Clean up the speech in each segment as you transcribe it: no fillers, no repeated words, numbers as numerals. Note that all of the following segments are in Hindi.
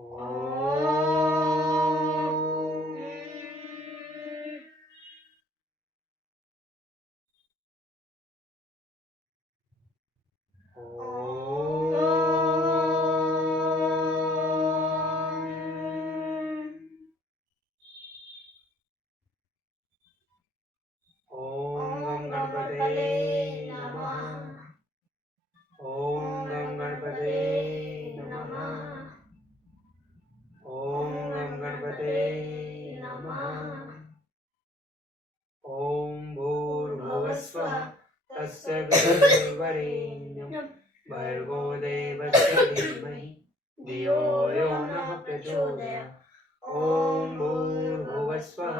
ओम गणपते नमः। ओम गणपते नमः। ओम गणपते नमः। ओम भूर्भुवस्वः तस्य वितुर्वरेण्यं भर्गो देवस्य धीमहि धियो यो नः प्रचोदयात्। ओम भूर्भुवस्वः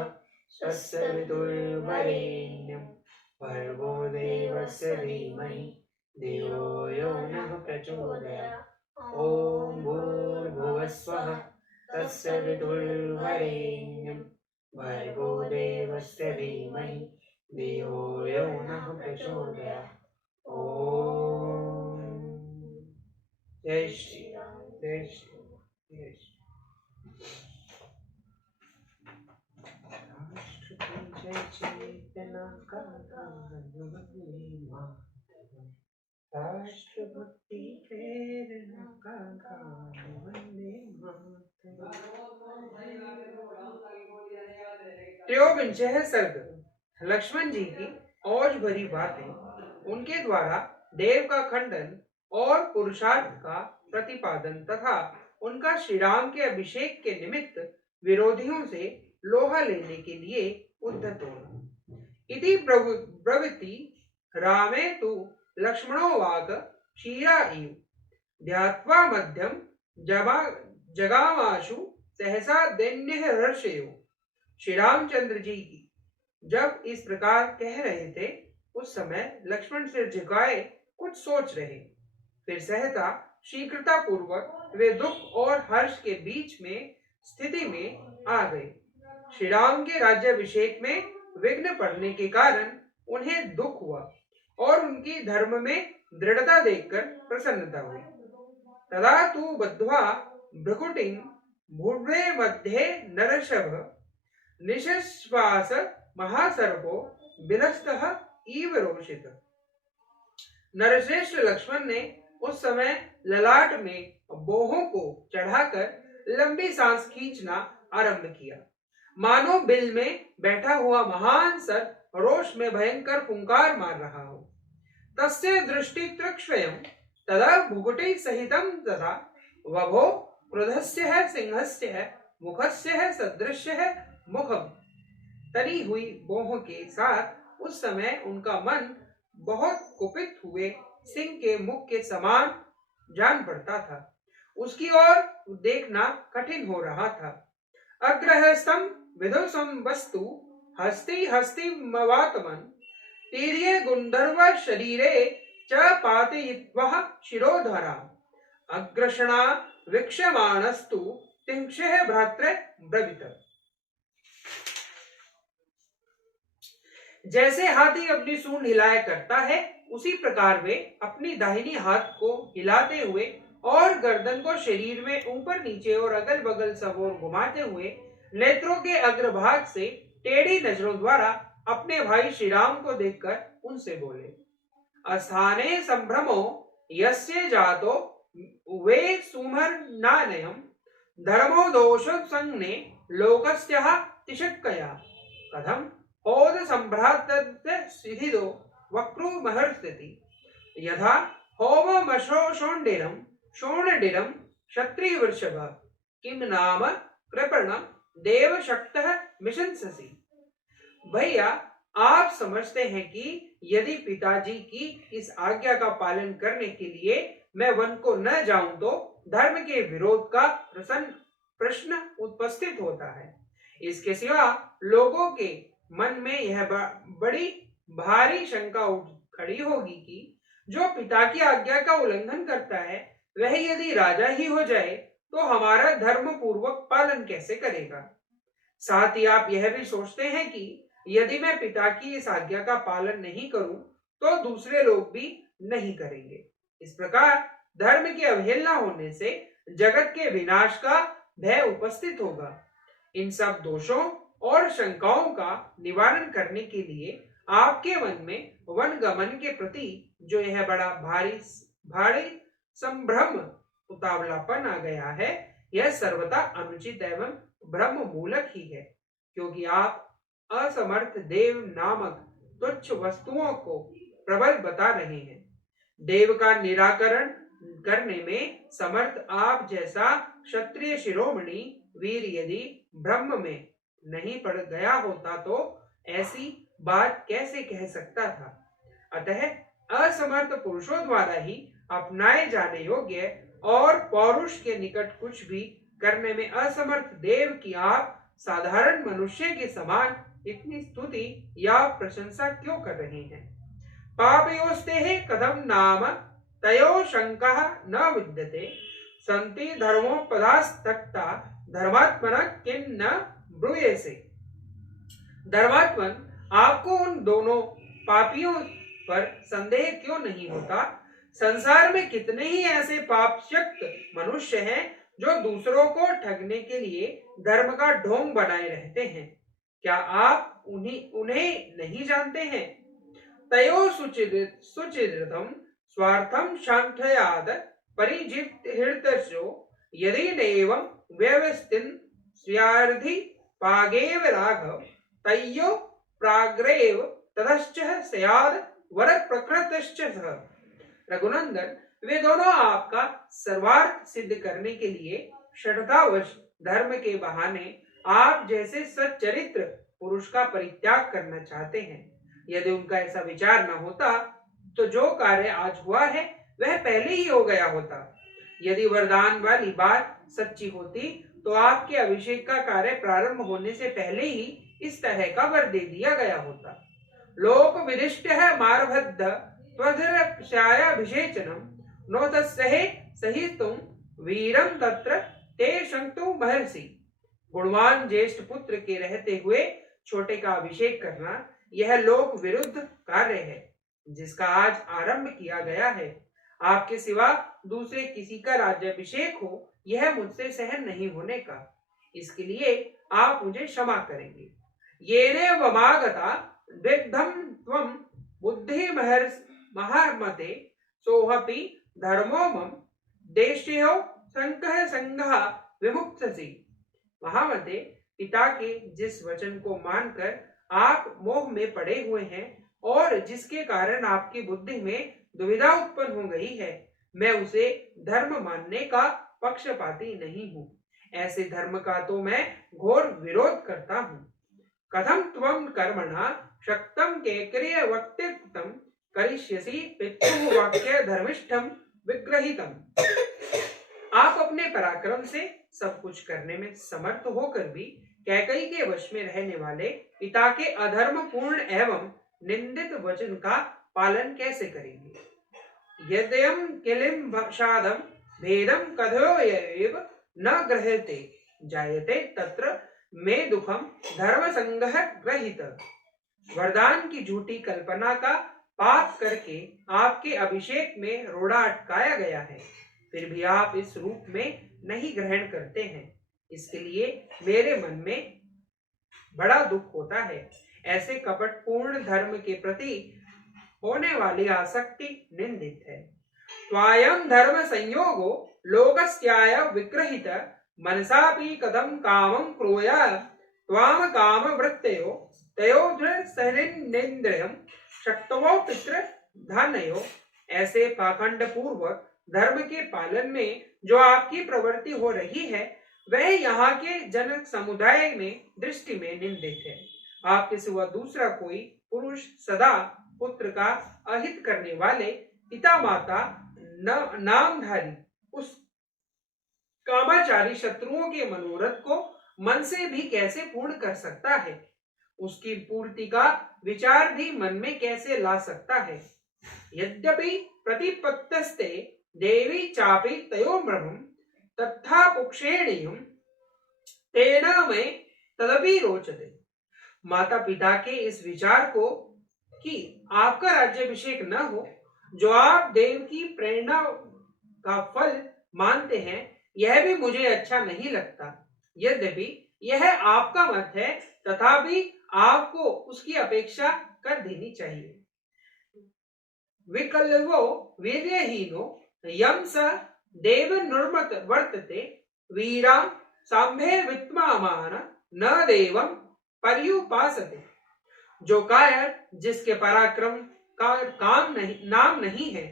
तस्य वितुर्वरेण्यं भर्गो देवस्य धीमहि धियो यो नः प्रचोदयात्। ओम भूर्भुवस्वः तस्य वितुर्वरेण्यं भर्गो देवस्य धीमहि धियो यो नः प्रचोदयात्। ओम जय श्री राम, जय श्री राम, जय श्री राष्ट्रपति जय चेतना का गान वंदे मातरम। राष्ट्रभक्ति प्रेरणा का गान वंदे मातरम। त्रियोविंशः सर्ग। लक्ष्मण जी की औज भरी बातें, उनके द्वारा देव का खंडन और पुरुषार्थ का प्रतिपादन तथा उनका श्री राम के अभिषेक के निमित्त विरोधियों से लोहा लेने के लिए उद्धत होना। इति प्रवृत्ति रामे तु लक्ष्मणो वाक क्षीरा इव ध्यात्वा मध्यम जगामाशु सहसा दैन्य हर्षयो। श्री रामचंद्र जी की जब इस प्रकार कह रहे थे, उस समय लक्ष्मण सिर झुकाए कुछ सोच रहे, फिर सहसा शीघ्रता पूर्वक वे दुख और हर्ष के बीच में स्थिति में आ गए। श्री राम के राज्याभिषेक में विघ्न पड़ने के कारण उन्हें दुख हुआ और उनकी धर्म में दृढ़ता देखकर प्रसन्नता हुई। तदा तु बद्ध्वा भ्रुकुटिं भूर्भे मध्ये नरषभ निश्वास महासर्पो बिलस्तः इव रोषित। नरश्रेष्ठ लक्ष्मण ने उस समय ललाट में बोहों को चढ़ाकर लंबी सांस खींचना आरंभ किया, मानो बिल में बैठा हुआ महान सर्प रोष में भयंकर फुंकार मार रहा हो। तस्य दृष्टि तृक्षयं तदा भुकुटि सहितं तथा वभो क्रुधस्य सिंहस्य मुखस्य सदृश्य मुखम। तरी हुई बोह के साथ उस समय उनका मन बहुत कुपित हुए सिंह के मुख के समान जान पड़ता था। उसकी ओर देखना कठिन हो रहा था। अग्रहस्तम विदुषम वस्तु हस्ति हस्ति मवातमन तीर्ये गुंधर्व शरीरे च पातयित्वा शिरोधरा अग्रषणा वीक्षमाणस्तु तिंक्षः भ्रातृ ब्रवीत। जैसे हाथी अपनी सूंड हिलाया करता है, उसी प्रकार वे अपनी दाहिनी हाथ को हिलाते हुए और गर्दन को शरीर में ऊपर नीचे और अगल बगल सब ओर घुमाते हुए नेत्रों के अग्रभाग से टेढ़ी नजरों द्वारा अपने भाई श्री राम को देखकर उनसे बोले, अस्थाने संभ्रमो यस्य जातो वे सुमर नानयम धर्मो दोष संज्ञे लोकस्यः तिषक्कया कथम ओद संभ्रातस्य सिधिदो वक्रू महर्षति यथा होममशो शोणडिरं क्षत्रियवृषभ किम नाम कृपणम देव शक्तः मिशंससि। भैया, आप समझते हैं कि यदि पिताजी की इस आज्ञा का पालन करने के लिए मैं वन को न जाऊं तो धर्म के विरोध का प्रश्न उपस्थित होता है। इसके सिवा लोगों के मन में यह बड़ी भारी शंका उठ खड़ी होगी कि जो पिता की आज्ञा का उल्लंघन करता है, वह यदि राजा ही हो जाए तो हमारा धर्म पूर्वक पालन कैसे करेगा। साथ ही आप यह भी सोचते हैं कि यदि मैं पिता की इस आज्ञा का पालन नहीं करूं तो दूसरे लोग भी नहीं करेंगे। इस प्रकार धर्म की अवहेलना होने से जगत के विनाश का भय उपस्थित होगा। इन सब दोषों और शंकाओं का निवारण करने के लिए आपके मन में वन गमन के प्रति जो यह बड़ा भारी भारी संभ्रम उतावलापन आ गया है, यह सर्वथा अनुचित एवं ब्रह्म मूलक ही है, क्योंकि आप असमर्थ देव नामक तुच्छ वस्तुओं को प्रबल बता रहे हैं। देव का निराकरण करने में समर्थ आप जैसा क्षत्रिय शिरोमणि वीर यदि ब्रह्म में नहीं पड़ गया होता तो ऐसी बात कैसे कह सकता था। अतः असमर्थ पुरुषों द्वारा ही अपनाए जाने योग्य और पौरुष के निकट कुछ भी करने में असमर्थ देव की आप साधारण मनुष्य के समान इतनी स्तुति या प्रशंसा क्यों कर रहे हैं। पापयोस्ते कथम नाम तयो शंका न विद्यते संति धर्मोपदास्तक्ता धर्मात्मन किं न ब्रूयसे। धर्मात्मन, आपको उन दोनों पापियों पर संदेह क्यों नहीं होता। संसार में कितने ही ऐसे पापशक्त मनुष्य हैं जो दूसरों को ठगने के लिए धर्म का ढोंग बनाए रहते हैं। क्या आप उन्हें नहीं जानते हैं। तयो सुचिरतम स्वार्थम शांतयाद परिजितहिर्तस्यो यदि नैवं व्यवस्थिन स्यार्धि पागेव राघव तयो प्राग्रेव ततश्च स्याद वर प्रकृतश्च सः। रघुनंदन, वे दोनों आपका सर्वार्थ सिद्ध करने के लिए षड्धावश धर्म के बहाने आप जैसे सच्चरित्र पुरुष का परित्याग करना चाहते हैं। यदि उनका ऐसा विचार न होता तो जो कार्य आज हुआ है वह पहले ही हो गया होता। यदि वरदान वाली बात सच्ची होती तो आपके अभिषेक का कार्य प्रारंभ होने से पहले ही इस तरह का वर दे दिया गया होता। लोक विदिष्ट है मारभद्द त्वधिरक्षायाभिषेचनम नो तस्सहे सही तुम वीरम तत्र ते शंक्तु महर्षि। गुणवान ज्येष्ठ पुत्र के रहते हुए छोटे का अभिषेक करना यह लोक विरुद्ध कार्य है जिसका आज आरंभ किया गया है। आपके सिवा दूसरे किसी का राज्याभिषेक हो यह मुझसे सहन नहीं होने का। इसके लिए आप मुझे क्षमा करेंगे। येने वमागता विद्धम त्वं बुद्धि महामते सोहपि धर्मो मम देश्यो संकह संघा विमुक्तसि। महामते, पिता के जिस वचन को मानकर आप मोह में पड़े हुए हैं और जिसके कारण आपकी बुद्धि में दुविधा उत्पन्न हो गई है, मैं उसे धर्म मानने का पक्षपाती नहीं हूँ। ऐसे धर्म का तो मैं घोर विरोध करता हूँ। कथम त्वं कर्मणा शक्तम कैकर्य वक्तृत्वम करिष्यसि पितुः वाक्य धर्मिष्ठम विग्रहितम। आप अपने पराक्रम से सब कुछ करने में समर्थ होकर भी कैकई के वश में रहने वाले पिता के अधर्म पूर्ण एवं निंदित वचन का पालन कैसे करेंगे। यद्यं किलिम शादम भेदम कथयोयैव न गृह्यते जायते तत्र मे दुखम धर्म संगह ग्रहित। वरदान की झूठी कल्पना का पाप करके आपके अभिषेक में रोड़ा अटकाया गया है, फिर भी आप इस रूप में नहीं ग्रहण करते हैं। इसके लिए मेरे मन में बड़ा दुख होता है। ऐसे कपटपूर्ण धर्म के प्रति होने वाली आसक्ति निंदित है। त्वायं धर्म संयोगो लोकस्याय विग्रहित मनसापि कथं कामं क्रोया त्वाम काम वृत्तयो तयोधृ सहनिन्द्रियं शक्तवो पितृ धनयो। ऐसे पाखंड पूर्वक धर्म के पालन में जो आपकी प्रवृत्ति हो रही है वह यहाँ के जनक समुदाय में दृष्टि में निंदित है। आपके सिवा दूसरा कोई पुरुष सदा पुत्र का अहित करने वाले पिता माता नामधारी उस कामाचारी शत्रुओं के मनोरथ को मन से भी कैसे पूर्ण कर सकता है, उसकी पूर्ति का विचार भी मन में कैसे ला सकता है। यद्यपि प्रतिपत्तस्ते देवी चापि तयो ब्रह्म तथा पुक्षेणीयम तेना में तदपि रोचते। माता पिता के इस विचार को कि आपका राज्याभिषेक न हो जो आप देव की प्रेरणा का फल मानते हैं, यह भी मुझे अच्छा नहीं लगता। यद्यपि यह आपका मत है, तथापि आपको उसकी अपेक्षा कर देनी चाहिए। विकल्वो वीर्यहीनो यम स देव नुर्मत वर्तते वीरा सांभे वित्मामान न देवम पर्युपासते। जो कायर, जिसके पराक्रम का नाम नहीं है,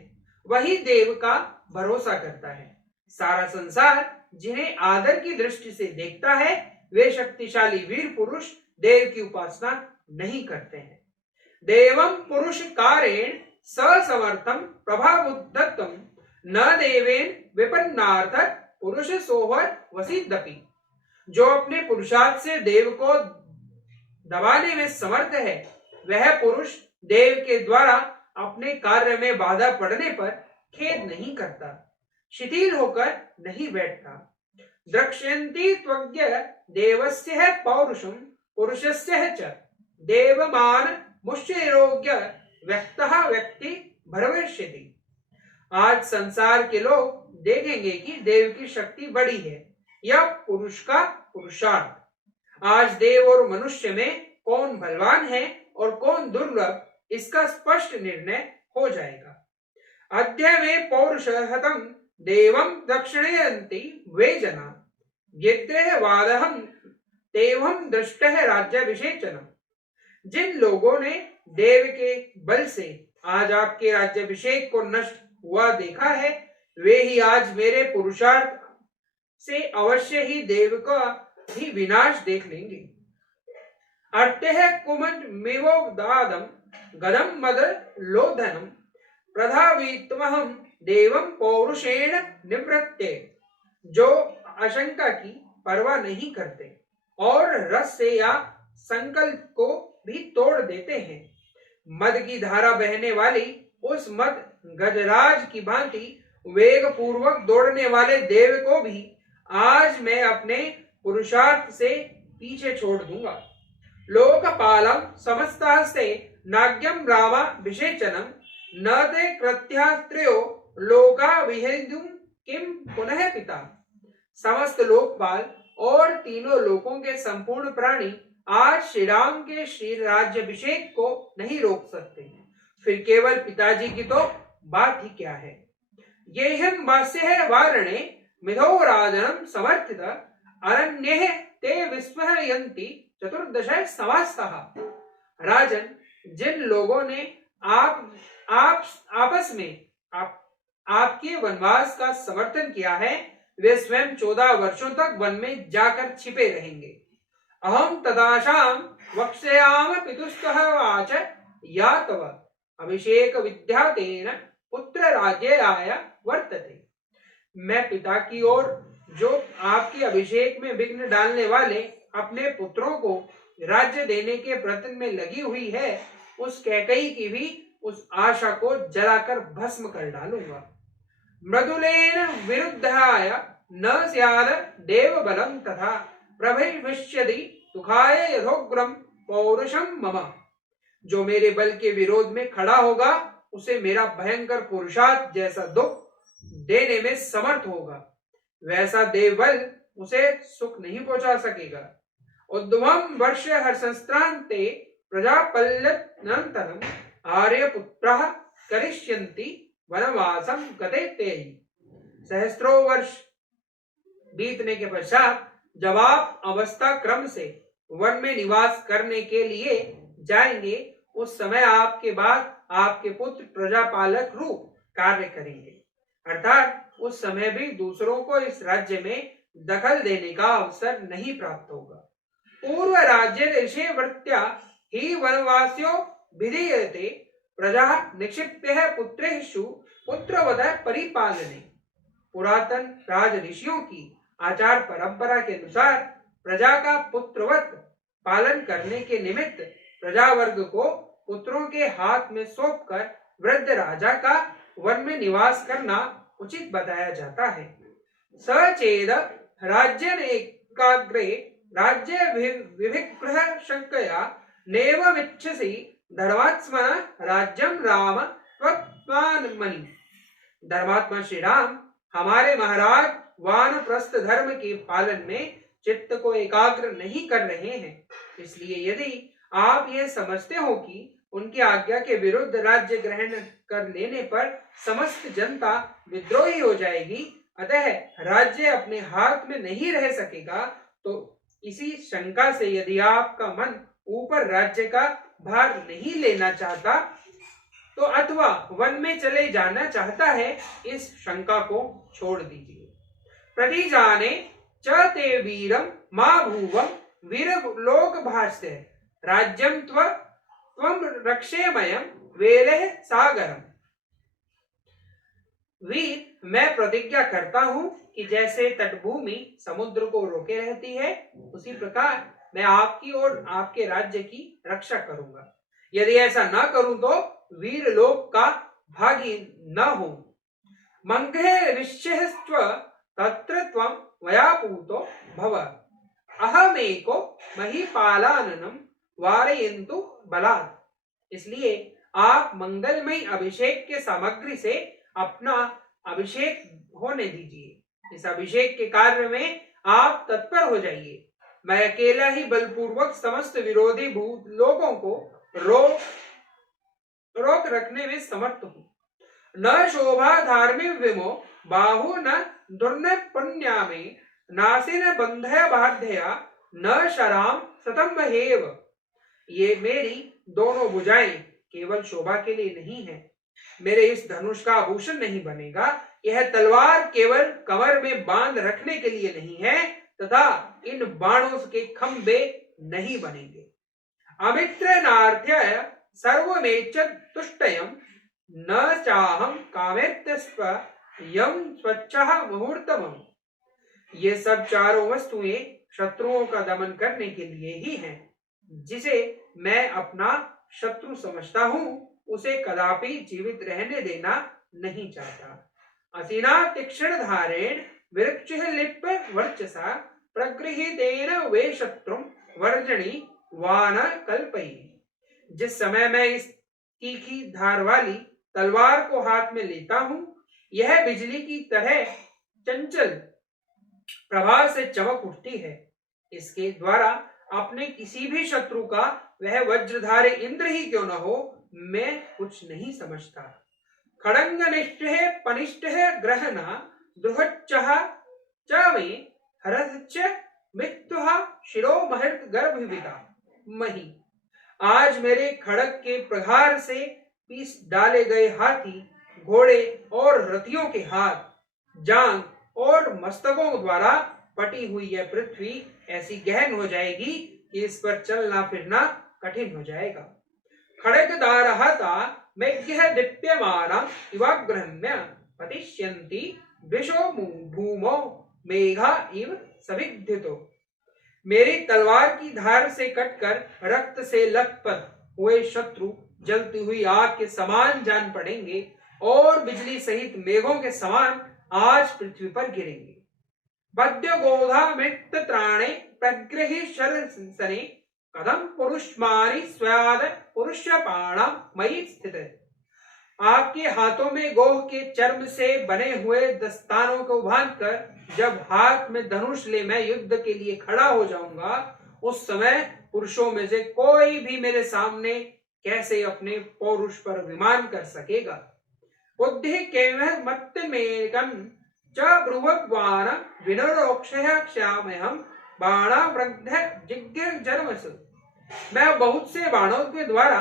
वही देव का भरोसा करता है। सारा संसार जिन्हें आदर की दृष्टि से देखता है, वे शक्तिशाली वीर पुरुष देव की उपासना नहीं करते हैं। देवम पुरुष कारेण ससमर्थम प्रभावुद्धतम न देवेन विपन्नार्थ पुरुष सोहर वसिद्धपि। जो अपने पुरुषार्थ से देव को दबाने में समर्थ है, वह पुरुष देव के द्वारा अपने कार्य में बाधा पड़ने पर खेद नहीं करता, शिथिल होकर नहीं बैठता। द्रक्ष्यन्ति त्वज्ञ देवस्य पौरुषम पुरुषस्य च देवमान मुष्टिरोग्य व्यक्तः व्यक्ति भविष्यति। आज संसार के लोग देखेंगे कि देव की शक्ति बड़ी है, यह पुरुष का पुरुषार्थ। आज देव और मनुष्य में कौन बलवान है और कौन दुर्लभ, इसका स्पष्ट निर्णय हो जाएगा। अद्य में पौरुष हतम देवम दक्षिणयन्ति वे जना यद्य वादहम तेवम दृष्टः राज्याभिषेचनम। जिन लोगों ने देव के बल से आज आपके राज्याभिषेक को नष्ट हुआ देखा है, वे ही आज मेरे पुरुषार्थ से अवश्य ही देव का भी विनाश देख लेंगे। अर्त्यः कुमंड मिवोदादम गदम मद लोधनम प्रधावित्वहम देवम पौरुषेण निवृत्ते। जो आशंका की परवाह नहीं करते और रस से या संकल्प को भी तोड़ देते हैं, मद की धारा बहने वाली उस मद गजराज की भांति वेग पूर्वक दौड़ने वाले देव को भी आज मैं अपने पुरुषार्थ से पीछे छोड़ दूंगा। लोकपालम समस्तास्ते नाग्यम रामा विषेचनम न ते कृत्यास्त्रो लोका विहेदुम किम पुनः पिता। समस्त लोकपाल और तीनों लोकों के संपूर्ण प्राणी आज श्री राम के श्री राज्याभिषेक को नहीं रोक सकते, फिर केवल पिताजी की तो बात ही क्या है। ये हम वास्य वारणे मिथो राजनम समर्थित अरण्ये ते विस्मयन्ति चतुर्दश समास्तः। राजन, जिन लोगों ने आपस में आपके वनवास का समर्थन किया है, वे स्वयं 14 वर्षों तक वन में जाकर छिपे रहेंगे। अहम तदाशाम वक्ष्याम पितुस्तः वाच या तव अभिषेक विद्यातेन पुत्र राज्याय वर्तते। मैं पिता की ओर जो आपके अभिषेक में विघ्न डालने वाले अपने पुत्रों को राज्य देने के प्रयत्न में लगी हुई है, उस कैकई की भी उस आशा को जलाकर भस्म कर डालूंगा। मृदुलेन विरुद्धाय न स्याद देव बलम तथा प्रभविष्यति सुखाय यथोग्रम पौरुषम मम। जो मेरे बल के विरोध में खड़ा होगा, उसे मेरा भयंकर पुरुषार्थ जैसा दुख देने में समर्थ होगा, वैसा देव बल उसे सुख नहीं पहुंचा सकेगा। उद्वम वर्ष हर्षस्त्रांते प्रजापल्यनंतरम आर्यपुत्रः करिष्यन्ति वनवासम गते तेहि। सहस्त्रों वर्ष बीतने के पश्चात जब आप अवस्था क्रम से वन में निवास करने के लिए जाएंगे, उस समय आपके बाद आपके पुत्र प्रजापालक रूप कार्य करेंगे, अर्थात उस समय भी दूसरों को इस राज्य में दखल देने का अवसर नहीं प्राप्त होगा। पूर्व राज्य देशे वृत्त्या ही वनवास्यो विधीयते प्रजा निक्षिप्य पुत्रेषु पुत्रवद परिपालने। पुरातन राज ऋषियों की आचार परंपरा के अनुसार प्रजा का पुत्रवत पालन करने के निमित्त प्रजा वर्ग को पुत्रों के हाथ में सौंपकर वृद्ध राजा का वन में निवास करना उचित बताया जाता है। सचेद राज्य एकाग्रे राज्य विभिग्रह शंकया नेवमिच्छसि धर्मात्मन राज्यम राम त्वत्मानमणि। धर्मात्मा श्री राम, हमारे महाराज वानप्रस्थ धर्म के पालन में चित्त को एकाग्र नहीं कर रहे हैं। इसलिए यदि आप यह समझते हो कि उनकी आज्ञा के विरुद्ध राज्य ग्रहण कर लेने पर समस्त जनता विद्रोही हो जाएगी, अतः राज्य अपने हाथ में नहीं रह सकेगा, तो इसी शंका से यदि आपका मन ऊपर राज्य का भार नहीं लेना चाहता तो अथवा वन में चले जाना चाहता है, इस शंका को छोड़ दीजिए। प्रतिजाने च ते वीरम मा भूवम वीर लोक भाष्य राज्यम त्वम रक्षेमयम वेलह सागरम। वीर, मैं प्रतिज्ञा करता हूं कि जैसे तटभूमि समुद्र को रोके रहती है, उसी प्रकार मैं आपकी और आपके राज्य की रक्षा करूंगा। यदि ऐसा न करूं तो वीर लोक का भागी न हो। मंगे विश्यस्त्व तत्र त्वं वयापूतो भव अहमेको महीपालाननं वारयन्तु बलात्। इसलिए आप मंगलमय अभिषेक के सामग्री से अपना अभिषेक होने दीजिए। इस अभिषेक के कार्य में आप तत्पर हो जाइए। मैं अकेला ही बलपूर्वक समस्त विरोधी भूत लोगों को रोक रखने में समर्थ हूं। न शोभा धार्मिक विमो बाहु न दुर्न पुण्या में नासिन बंधय बाध्यया न शराम सतम हेव। ये मेरी दोनों भुजाएं केवल शोभा के लिए नहीं है, मेरे इस धनुष का आभूषण नहीं बनेगा। यह तलवार केवल कमर में बांध रखने के लिए नहीं है तथा इन बाणों के खंबे नहीं बनेंगे। अमित्र नार्थ्य सर्वमेच्छ तुष्टयम न चाहम कामेत्यस्व यम स्वच्छः मुहूर्तमम। ये सब चारों वस्तुएं शत्रुओं का दमन करने के लिए ही हैं। जिसे मैं अपना शत्रु समझता हूं, उसे कदापि जीवित रहने देना नहीं चाहता। असिना तीक्ष्ण धारेण विरक्षिः लिप्त वर्चसा प्रगृहीतेन वे शत्रुम वर्जणी वान कल्पयि। जिस समय मैं इस तीखी धार वाली तलवार को हाथ में लेता हूं, यह बिजली की तरह चंचल प्रभाव से चमक उठती है। इसके द्वारा अपने किसी भी शत्रु का वह वज्रधारी इंद्र ही क्यों न हो, मैं कुछ नहीं समझता। खड़ंग निष्ठः पनिष्ठः ग्रहणा द्रुहच्चः च मे हरच्च मृत्युः शिरो महर्त गर्भविता मही। आज मेरे खड़ग के प्रहार से पीस डाले गए हाथी, घोड़े और रथियों के हाथ, जांग और मस्तकों द्वारा पटी हुई यह पृथ्वी ऐसी गहन हो जाएगी कि इस पर चलना फिरना कठिन हो जाएगा। खड्गदारहता मेघ्यः दीप्यमाना इवाग्रहण्य पतिष्यन्ति द्विषो भूमौ मेघा इव सविद्युतो। मेरी तलवार की धार से कटकर रक्त से लथपथ हुए शत्रु जलती हुई आग के समान जान पड़ेंगे और बिजली सहित मेघों के समान आज पृथ्वी पर गिरेंगे। बद्य गोधा मृत त्राणे प्रग्रही शरसने कदम पुरुषमारी स्वयाद पुरुषपाणा मयि स्थित। आपके हाथों में गोह के चर्म से बने हुए दस्तानों को बांधकर जब हाथ में धनुष ले मैं युद्ध के लिए खड़ा हो जाऊंगा, उस समय पुरुषों में से कोई भी मेरे सामने कैसे अपने पौरुष पर विमान कर सकेगा। बुद्धि केवल मत्त मेकम च ब्रुवद्वान विनरोक्षः क्षामहम बाणा वृद्ध जिज्ञर जन्मसु। मैं बहुत से बाणों के द्वारा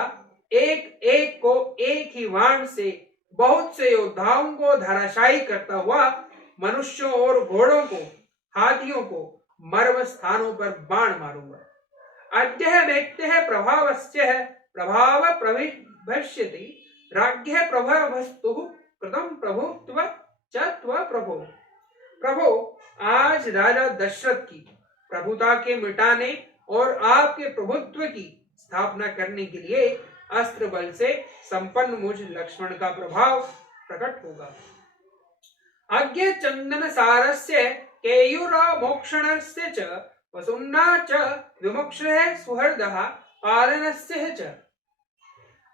एक एक को एक ही बाण से बहुत से योद्धाओं को धराशायी करता हुआ मनुष्यों और घोड़ों को, हाथियों को मर्म स्थानों पर बाण मारूंगा। अद्य व्यक्तः प्रभावस्य प्रभाव प्रविभष्यति राज्ञः प्रभवस्तु कृतं प्रभुत्व च त्व प्रभो। प्रभो, आज राजा दशरथ की प्रभुता के मिटाने और आपके प्रभुत्व की स्थापना करने के लिए अस्त्र बल से संपन्न मुझ लक्ष्मण का प्रभाव प्रकट होगा। अज्ञ चंदन सारस्य केयूर मोक्षणस्य च वसुन्ना च विमुक्षः सुहृदः पालनस्य च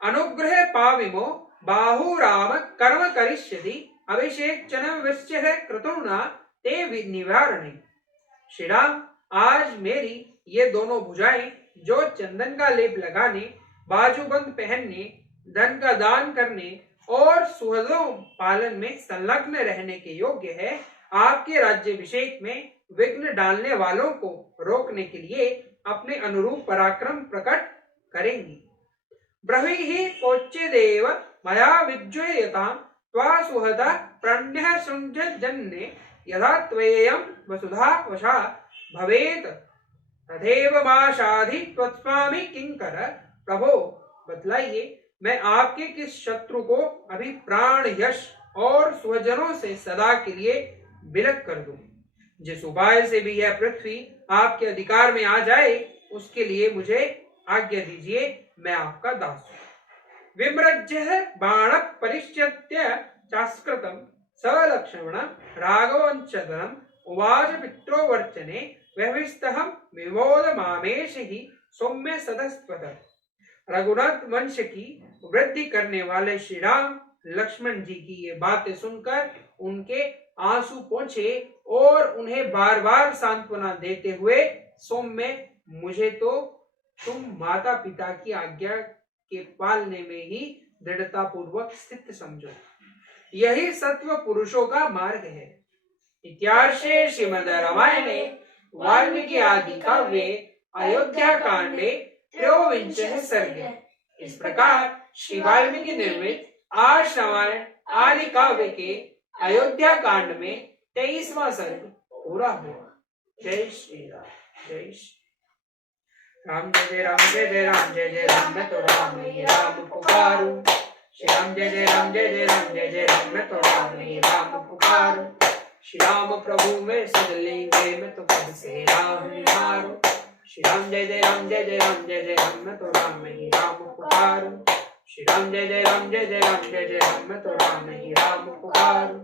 अनुग्रह पाविमो बाहुराम कर्म करिष्यति अभिषेक चन विश्चः क्रतुना ते निवारणे। श्री राम, आज मेरी ये दोनों भुजाएं जो चंदन का लेप लगाने, बाजूबंद पहनने, धन का दान करने और सुहृदों पालन में संलग्न रहने के योग्य है, आपके राज्याभिषेक में विघ्न डालने वालों को रोकने के लिए अपने अनुरूप पराक्रम प्रकट करेंगी। ब्रवीहि कोच्चिदेव मया विज्वयतां त्वा सुहता प्रण्यः सृञ्जन्ने यथा त्वयेयं वसुधा वशा भवेत् तथैव माशाधि त्वत्स्वामी किंकर। प्रभो, बतलाइए, मैं आपके किस शत्रु को अभी प्राण, यश और स्वजनों से सदा के लिए विलग कर दूं। जिस उपाय से भी यह पृथ्वी आपके अधिकार में आ जाए, उसके लिए मुझे आज्ञा दीजिए, मैं आपका दास हूं। विमृज्य बाण परिष्यत्य चास्कृतम सलक्ष्मण राघवंचदनम उवाच पित्रोवर्चने व्यभिस्तहं विमोद मामेश ही सौम्य सदस्वत। रघुनाथ वंश की वृद्धि करने वाले श्री राम लक्ष्मण जी की ये बातें सुनकर उनके आंसू पहुंचे और उन्हें बार बार सांत्वना देते हुए, सौम्य, मुझे तो तुम माता पिता की आज्ञा के पालने में ही दृढ़ता पूर्वक स्थित समझो, यही सत्व पुरुषों का मार्ग है। इत्यार्षे श्रीमद् रामायणे वाल्मीकि आदि काव्ये अयोध्या कांडे त्रयोविंशः सर्गे। इस प्रकार श्री वाल्मीकि निर्मित आर्ष रामायण आदि काव्य के अयोध्या कांड में 23वां सर्ग पूरा हुआ। जय श्री राम। जय श्री राम। जय राम, जय जय राम, जय जय राम, मैं तो राम ही राम पुकारूं। श्री राम, जय जय राम, जय जय राम, जय जय राम, मैं तो राम ही राम पुकारूं। श्री राम प्रभु मेरे सद लेंगे, मैं तो कब से राम निहारूं। श्री राम, जय जय राम, जय जय राम, जय जय राम, मैं तो राम ही राम पुकारूं। श्री राम, जय जय राम, जय जय राम, जय जय राम, मैं तो राम ही राम पुकारूं।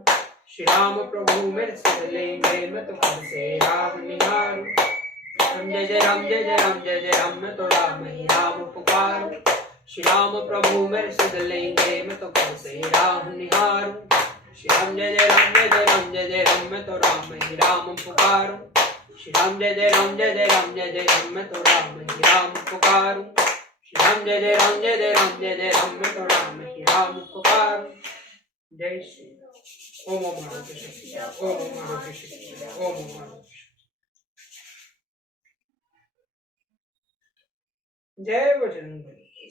श्री राम प्रभु मेरे सद लेंगे, मैं तो कब से राम निहारूं। जय जय राम, जय जय राम, जय जय राम, मैं तो राम ही राम पुकारूं। श्री राम प्रभु मेरे सद लेंगे, मैं तो कब से राम निहारूं। श्री राम, जय जय राम, जय जय राम, जय जय राम, मैं तो राम ही राम पुकारूं। श्री राम, जय जय राम, जय जय राम, जय जय राम, मैं तो राम ही राम पुकारूं। श्री राम, जय जय राम, जय जय राम, जय जय राम, मैं तो राम ही राम पुकारूं। जय श्री राम। ओम ओम आरोग्य शक्ति, ओम ओम आरोग्य शक्ति, ओम ओम आरोग्य। जय बजरंग बली।